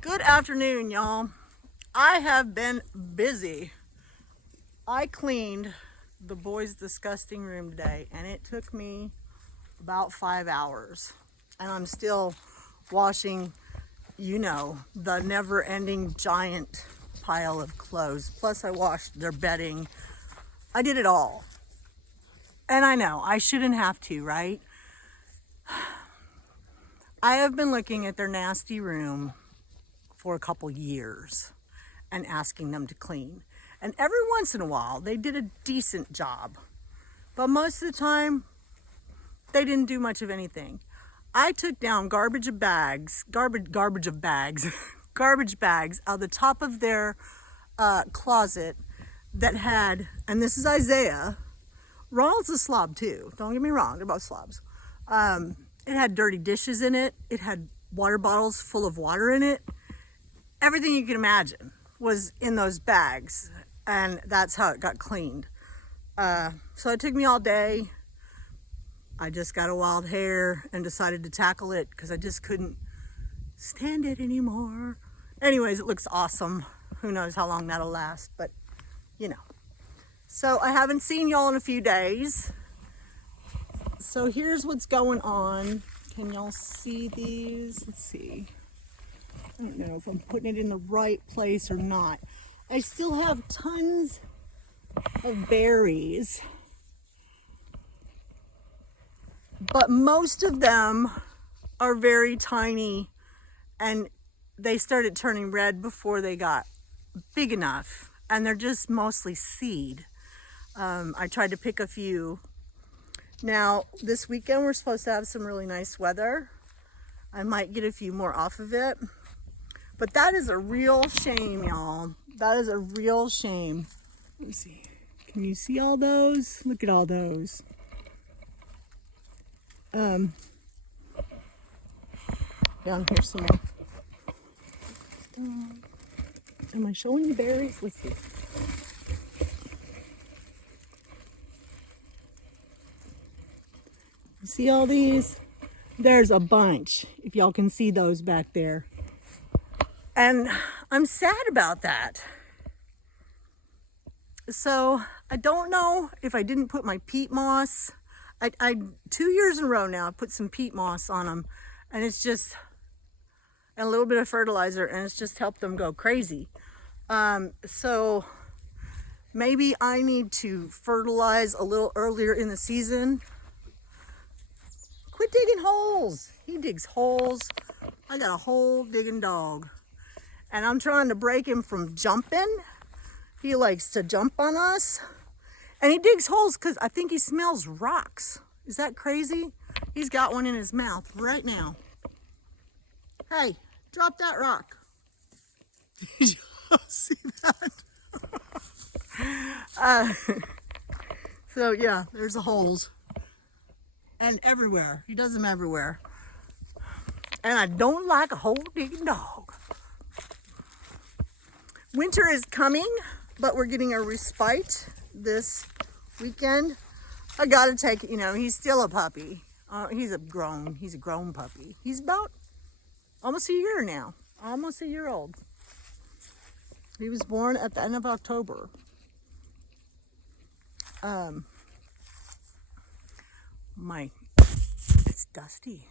Good afternoon, y'all. I have been busy. I cleaned the boys' disgusting room today, and it took me about 5 hours. And I'm still washing, the never-ending giant pile of clothes. Plus, I washed their bedding. I did it all. And I know, I shouldn't have to, right? I have been looking at their nasty room for a couple years and asking them to clean. And every once in a while, they did a decent job. But most of the time, they didn't do much of anything. I took down garbage bags out of the top of their closet that had, and this is Isaiah, Ronald's a slob too, don't get me wrong, they're both slobs. It had dirty dishes in it, it had water bottles full of water in it. Everything you can imagine was in those bags, and that's how it got cleaned. So it took me all day. I just got a wild hair and decided to tackle it because I just couldn't stand it anymore. Anyways, it looks awesome. Who knows how long that'll last, but So I haven't seen y'all in a few days. So here's what's going on. Can y'all see these? Let's see. I don't know if I'm putting it in the right place or not. I still have tons of berries, but most of them are very tiny, and they started turning red before they got big enough, and they're just mostly seed. I tried to pick a few. Now, this weekend we're supposed to have some really nice weather. I might get a few more off of it. But that is a real shame, y'all. That is a real shame. Let me see. Can you see all those? Look at all those. Down here somewhere. Am I showing the berries? Let's see. You see all these? There's a bunch, if y'all can see those back there. And I'm sad about that. So I don't know if I didn't put my peat moss. I 2 years in a row now, I put some peat moss on them, and it's just, and a little bit of fertilizer, and it's just helped them go crazy. So maybe I need to fertilize a little earlier in the season. Quit digging holes. He digs holes. I got a hole digging dog. And I'm trying to break him from jumping. He likes to jump on us. And he digs holes because I think he smells rocks. Is that crazy? He's got one in his mouth right now. Hey, drop that rock. Did you see that? So yeah, there's the holes. And everywhere. He does them everywhere. And I don't like a hole digging dog. Winter is coming, but we're getting a respite this weekend. I gotta take it, he's still a puppy. He's a grown puppy. He's about almost a year now, almost a year old. He was born at the end of October. It's dusty.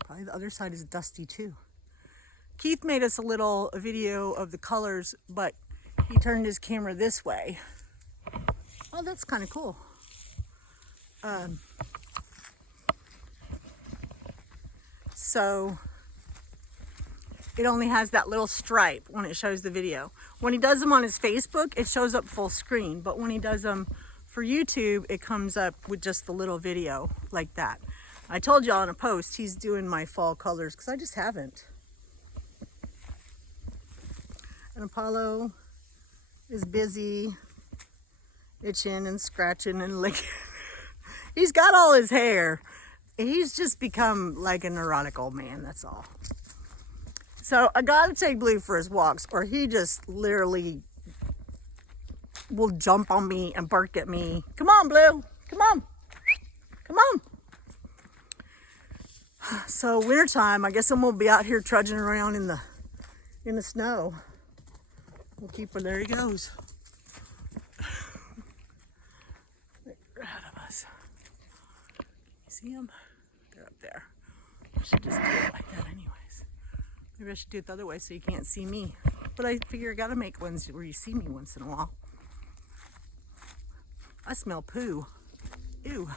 Probably the other side is dusty too. Keith made us a little video of the colors, but he turned his camera this way. Oh, that's kind of cool. So it only has that little stripe when it shows the video. When he does them on his Facebook, it shows up full screen, but when he does them for YouTube, it comes up with just the little video like that. I told y'all in a post, he's doing my fall colors because I just haven't. And Apollo is busy itching and scratching and licking. He's got all his hair. He's just become like a neurotic old man, that's all. So I gotta take Blue for his walks, or he just literally will jump on me and bark at me. Come on, Blue, come on, come on. So wintertime, I guess I'm gonna be out here trudging around in the in the snow. We'll keep her. There he goes. They're ahead of us. You see them? They're up there. I should just do it like that anyways. Maybe I should do it the other way so you can't see me. But I figure I gotta make ones where you see me once in a while. I smell poo. Ew.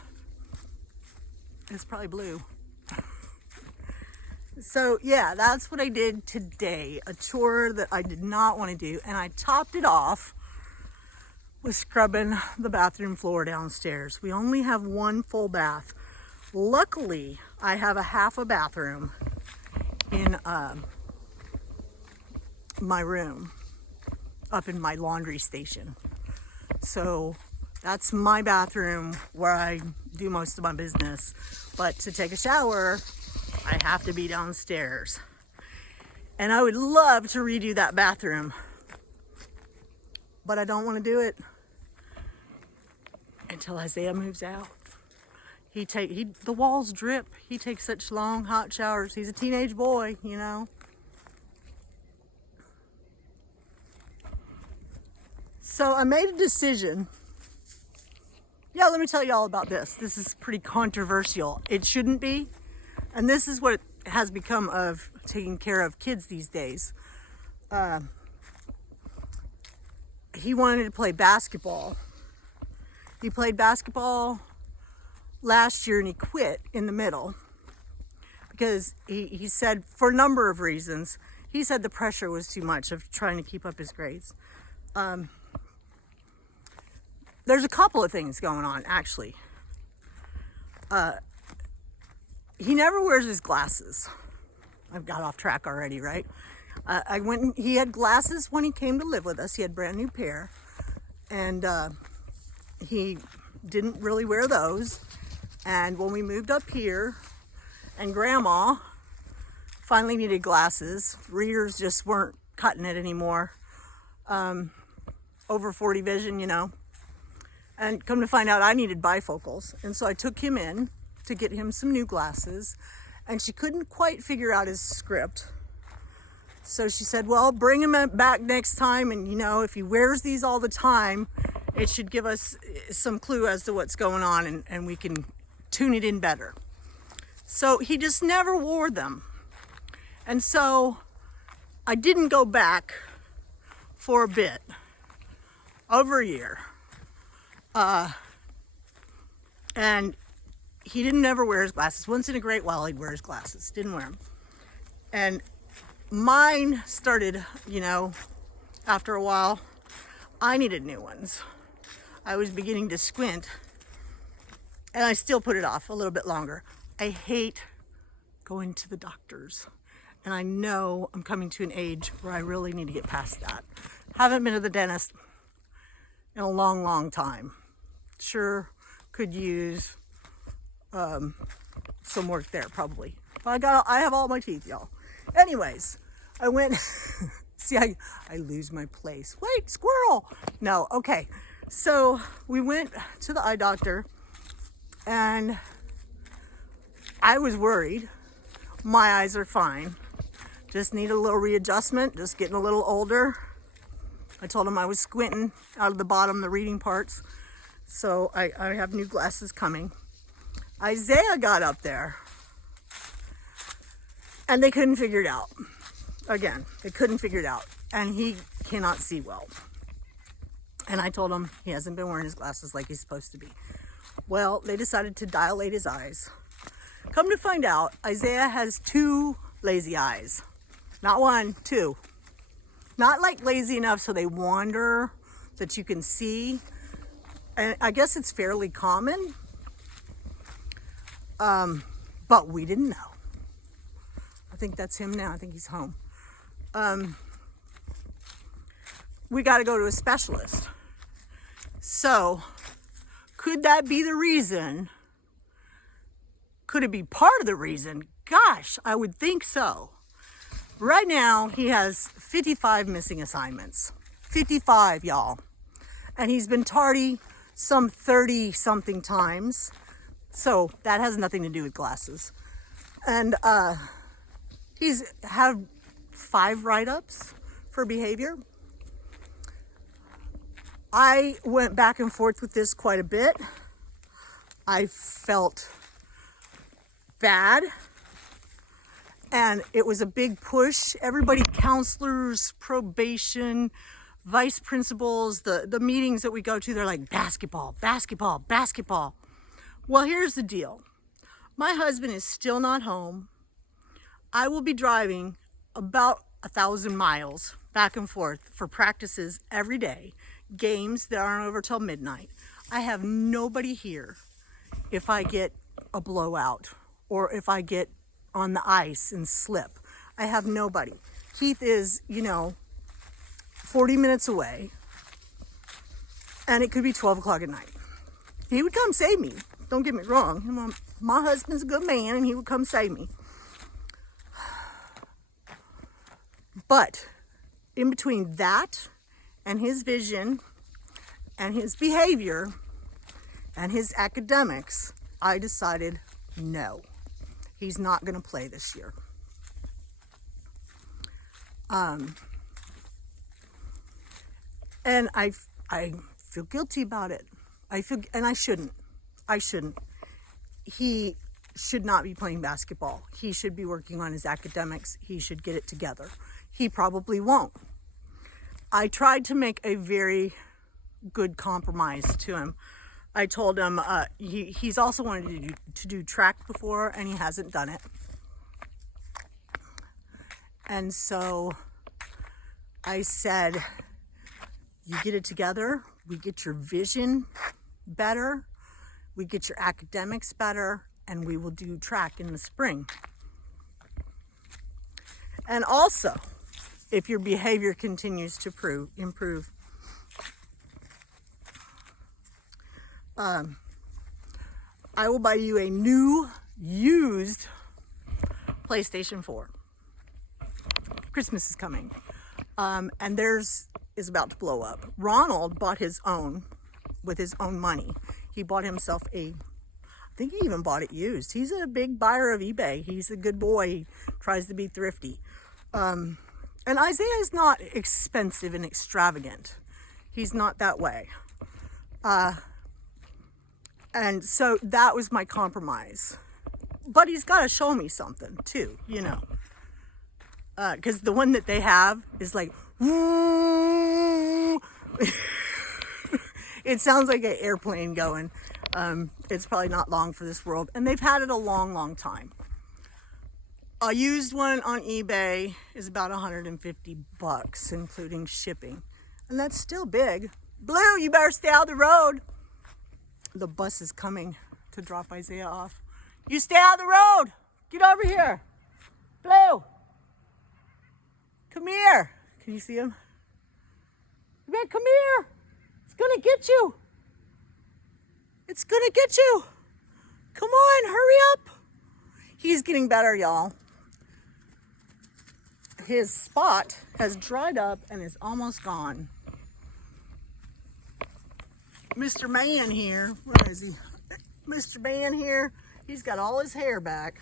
It's probably blue. So yeah, that's what I did today. A chore that I did not want to do. And I topped it off with scrubbing the bathroom floor downstairs. We only have one full bath. Luckily, I have a half a bathroom in my room, up in my laundry station. So that's my bathroom where I do most of my business. But to take a shower, I have to be downstairs. And I would love to redo that bathroom, but I don't want to do it until Isaiah moves out. The walls drip. He takes such long, hot showers. He's a teenage boy, you know. So I made a decision. Yeah, let me tell you all about this. This is pretty controversial. It shouldn't be. And this is what it has become of taking care of kids these days. He wanted to play basketball. He played basketball last year and he quit in the middle because he said, for a number of reasons, he said the pressure was too much of trying to keep up his grades. There's a couple of things going on, actually. He never wears his glasses. I've got off track already, right? He had glasses when he came to live with us. He had a brand new pair. And he didn't really wear those. And when we moved up here, and Grandma finally needed glasses, readers just weren't cutting it anymore. Over 40 vision, you know. And come to find out, I needed bifocals. And so I took him in to get him some new glasses. And she couldn't quite figure out his script. So she said, well, bring him back next time. And, you know, if he wears these all the time, it should give us some clue as to what's going on and we can tune it in better. So he just never wore them. And so I didn't go back for a bit, over a year. And he didn't ever wear his glasses. Once in a great while, he'd wear his glasses. Didn't wear them. And mine started, you know, after a while, I needed new ones. I was beginning to squint. And I still put it off a little bit longer. I hate going to the doctors. And I know I'm coming to an age where I really need to get past that. Haven't been to the dentist in a long, long time. Sure could use some work there, probably. But I have all my teeth, y'all. Anyways, I went, see, I lose my place. Wait, squirrel. No, okay. So we went to the eye doctor and I was worried. My eyes are fine. Just need a little readjustment, just getting a little older. I told him I was squinting out of the bottom, the reading parts. So I have new glasses coming. Isaiah got up there and they couldn't figure it out. Again, they couldn't figure it out. And he cannot see well. And I told him he hasn't been wearing his glasses like he's supposed to be. Well, they decided to dilate his eyes. Come to find out, Isaiah has 2 lazy eyes. Not 1, 2. Not like lazy enough so they wander, that you can see. And I guess it's fairly common. But we didn't know. I think that's him now. I think he's home. We got to go to a specialist. So, could that be the reason? Could it be part of the reason? Gosh, I would think so. Right now, he has 55 missing assignments. 55, y'all. And he's been tardy some 30-something times. So that has nothing to do with glasses. And he's had 5 write-ups for behavior. I went back and forth with this quite a bit. I felt bad, and it was a big push. Everybody, counselors, probation, vice principals, the meetings that we go to, they're like, basketball, basketball, basketball. Well, here's the deal. My husband is still not home. I will be driving about 1,000 miles back and forth for practices every day, games that aren't over till midnight. I have nobody here if I get a blowout or if I get on the ice and slip. I have nobody. Keith is, 40 minutes away, and it could be 12 o'clock at night. He would come save me. Don't get me wrong. My husband's a good man, and he would come save me. But in between that and his vision and his behavior and his academics, I decided no, he's not going to play this year. And I feel guilty about it. And I shouldn't. He should not be playing basketball. He should be working on his academics. He should get it together. He probably won't. I tried to make a very good compromise to him. I told him he's also wanted to do track before, and he hasn't done it. And so I said, you get it together, we get your vision better, we get your academics better, and we will do track in the spring. And also, if your behavior continues to improve, I will buy you a new, used PlayStation 4. Christmas is coming. And theirs is about to blow up. Ronald bought his own with his own money. He bought himself I think he even bought it used. He's a big buyer of eBay. He's a good boy. He tries to be thrifty. And Isaiah is not expensive and extravagant. He's not that way. And so that was my compromise. But he's got to show me something too, because the one that they have is like, it sounds like an airplane going. It's probably not long for this world. And they've had it a long, long time. A used one on eBay is about $150, including shipping. And that's still big. Blue, you better stay out of the road. The bus is coming to drop Isaiah off. You stay out of the road. Get over here. Blue. Come here. Can you see him? You better come here. It's going to get you. It's going to get you. Come on, hurry up. He's getting better, y'all. His spot has dried up and is almost gone. Mr. Man here, where is he? Mr. Man here, he's got all his hair back.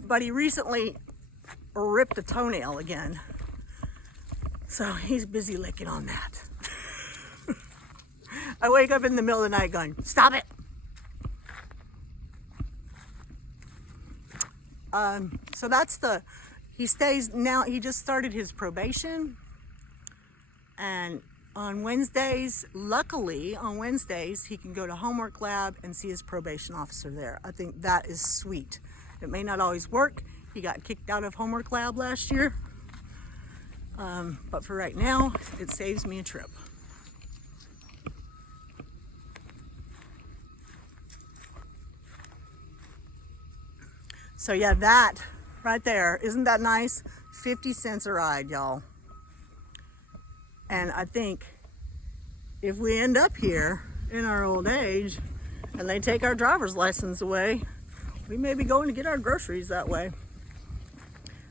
But he recently ripped a toenail again. So he's busy licking on that. I wake up in the middle of the night going, stop it. So that's he stays now, he just started his probation. And on Wednesdays, luckily on Wednesdays, he can go to homework lab and see his probation officer there. I think that is sweet. It may not always work. He got kicked out of homework lab last year. But for right now, it saves me a trip. So yeah, that right there, isn't that nice? 50 cents a ride, y'all. And I think if we end up here in our old age and they take our driver's license away, we may be going to get our groceries that way.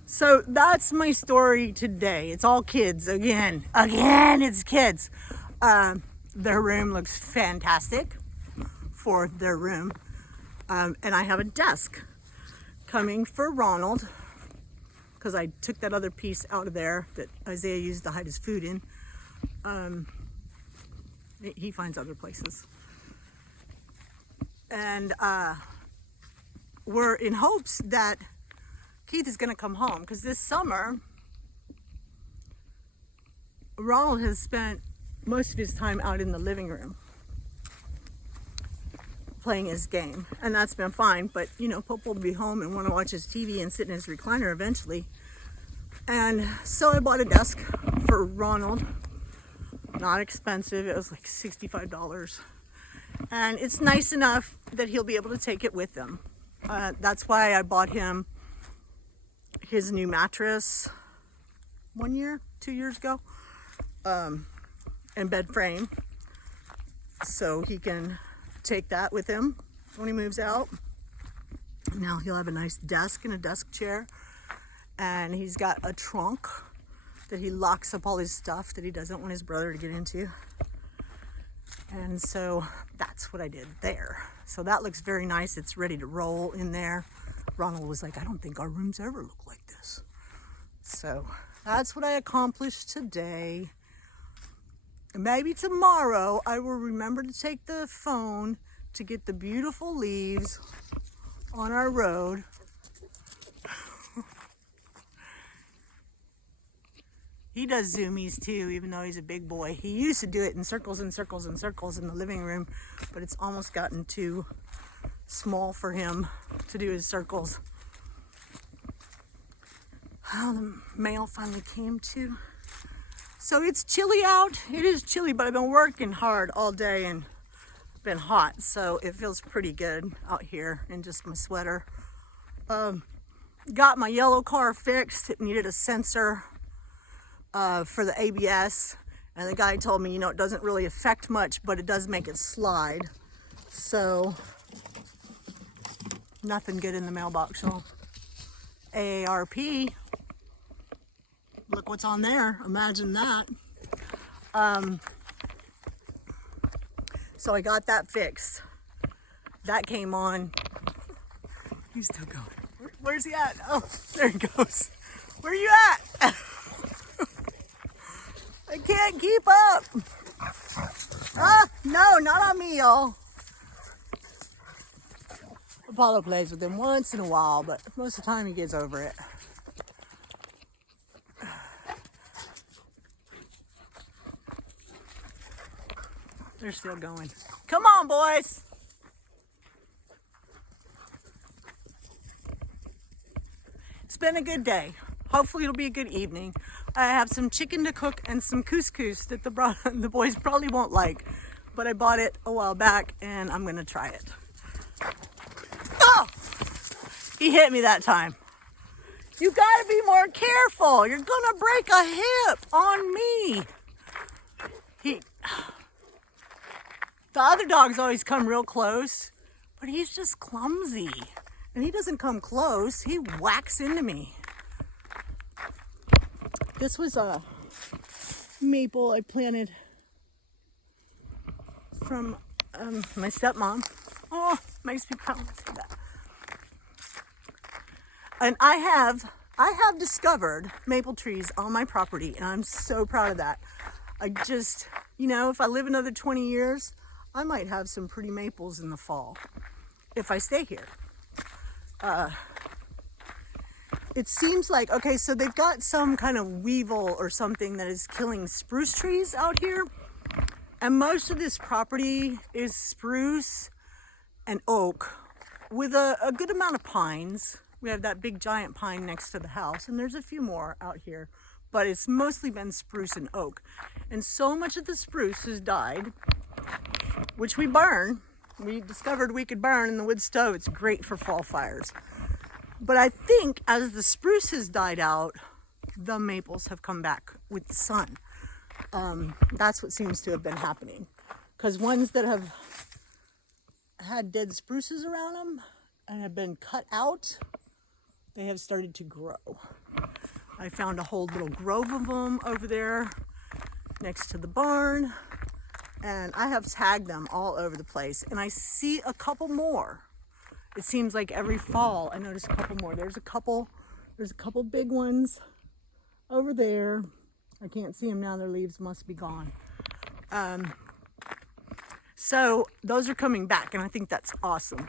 So that's my story today. It's all kids again, it's kids. Their room looks fantastic for their room. And I have a desk coming for Ronald because I took that other piece out of there that Isaiah used to hide his food in. He finds other places. And we're in hopes that Keith is going to come home, because this summer Ronald has spent most of his time out in the living room playing his game, and that's been fine. But you know, Pope will be home and want to watch his TV and sit in his recliner eventually. And so I bought a desk for Ronald. Not expensive, it was like $65, and it's nice enough that he'll be able to take it with him. That's why I bought him his new mattress 2 years ago, and bed frame, so he can take that with him when he moves out. Now he'll have a nice desk and a desk chair, and he's got a trunk that he locks up all his stuff that he doesn't want his brother to get into. And so that's what I did there. So that looks very nice. It's ready to roll in there. Ronald was like, I don't think our rooms ever look like this. So that's what I accomplished today. And maybe tomorrow I will remember to take the phone to get the beautiful leaves on our road. He does zoomies too, even though he's a big boy. He used to do it in circles and circles and circles in the living room, but it's almost gotten too small for him to do his circles. Oh, the mail finally came too. So it's chilly out. It is chilly, but I've been working hard all day and been hot, so it feels pretty good out here in just my sweater. Got my yellow car fixed. It needed a sensor for the ABS, and the guy told me, you know, it doesn't really affect much, but it does make it slide. So nothing good in the mailbox. So AARP, look what's on there. Imagine that. So I got that fixed. That came on. He's still going. Where's he at? Oh, there he goes. Where are you at? I can't keep up. No, not on me, y'all. Apollo plays with him once in a while, but most of the time he gets over it. They're still going. Come on, boys. It's been a good day. Hopefully it'll be a good evening. I have some chicken to cook and some couscous that the boys probably won't like, but I bought it a while back and I'm gonna try it. Oh! He hit me that time. You gotta be more careful. You're gonna break a hip on me. The other dogs always come real close, but he's just clumsy. And he doesn't come close, he whacks into me. This was a maple I planted from my stepmom. Oh, makes me proud to say that. And I have discovered maple trees on my property, and I'm so proud of that. I just, you know, if I live another 20 years, I might have some pretty maples in the fall if I stay here. It seems like, okay, so they've got some kind of weevil or something that is killing spruce trees out here. And most of this property is spruce and oak with a good amount of pines. We have that big giant pine next to the house, and there's a few more out here, but it's mostly been spruce and oak. And so much of the spruce has died, which we burn. We discovered we could burn in the wood stove. It's great for fall fires. But I think as the spruce has died out, the maples have come back with the sun. That's what seems to have been happening. Because ones that have had dead spruces around them and have been cut out, they have started to grow. I found a whole little grove of them over there next to the barn. And I have tagged them all over the place. And I see a couple more. It seems like every fall I notice a couple more. There's a couple There's a couple big ones over there. I can't see them now. Their leaves must be gone. So those are coming back, and I think that's awesome.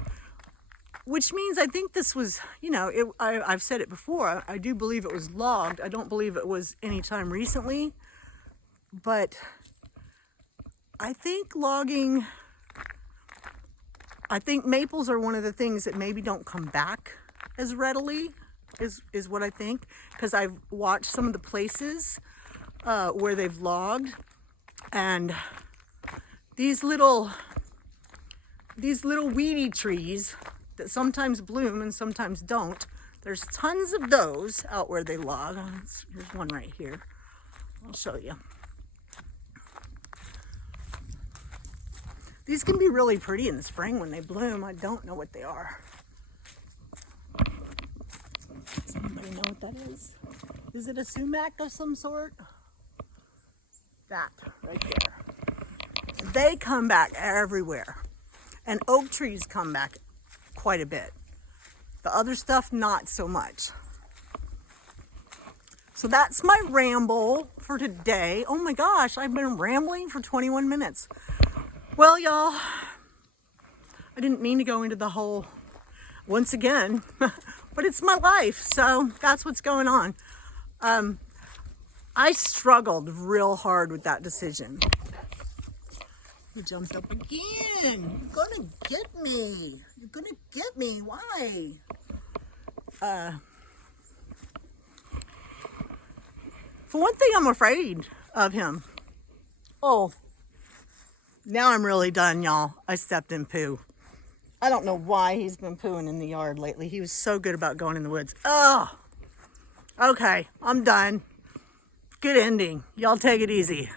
Which means I think this was, you know, I've said it before. I do believe it was logged. I don't believe it was anytime recently. But I think logging, I think maples are one of the things that maybe don't come back as readily, is what I think. Because I've watched some of the places where they've logged, and these little weedy trees that sometimes bloom and sometimes don't. There's tons of those out where they log. Here's one right here. I'll show you. These can be really pretty in the spring when they bloom. I don't know what they are. Does anybody know what that is? Is it a sumac of some sort? That right there. They come back everywhere. And oak trees come back quite a bit. The other stuff, not so much. So that's my ramble for today. Oh my gosh, I've been rambling for 21 minutes. Well, y'all, I didn't mean to go into the whole, once again, but it's my life, so that's what's going on. I struggled real hard with that decision. He jumped up again. You're gonna get me. You're gonna get me. Why? For one thing, I'm afraid of him. Oh, now I'm really done, y'all. I stepped in poo. I don't know why he's been pooing in the yard lately. He was so good about going in the woods. Oh, okay, I'm done. Good ending. Y'all take it easy.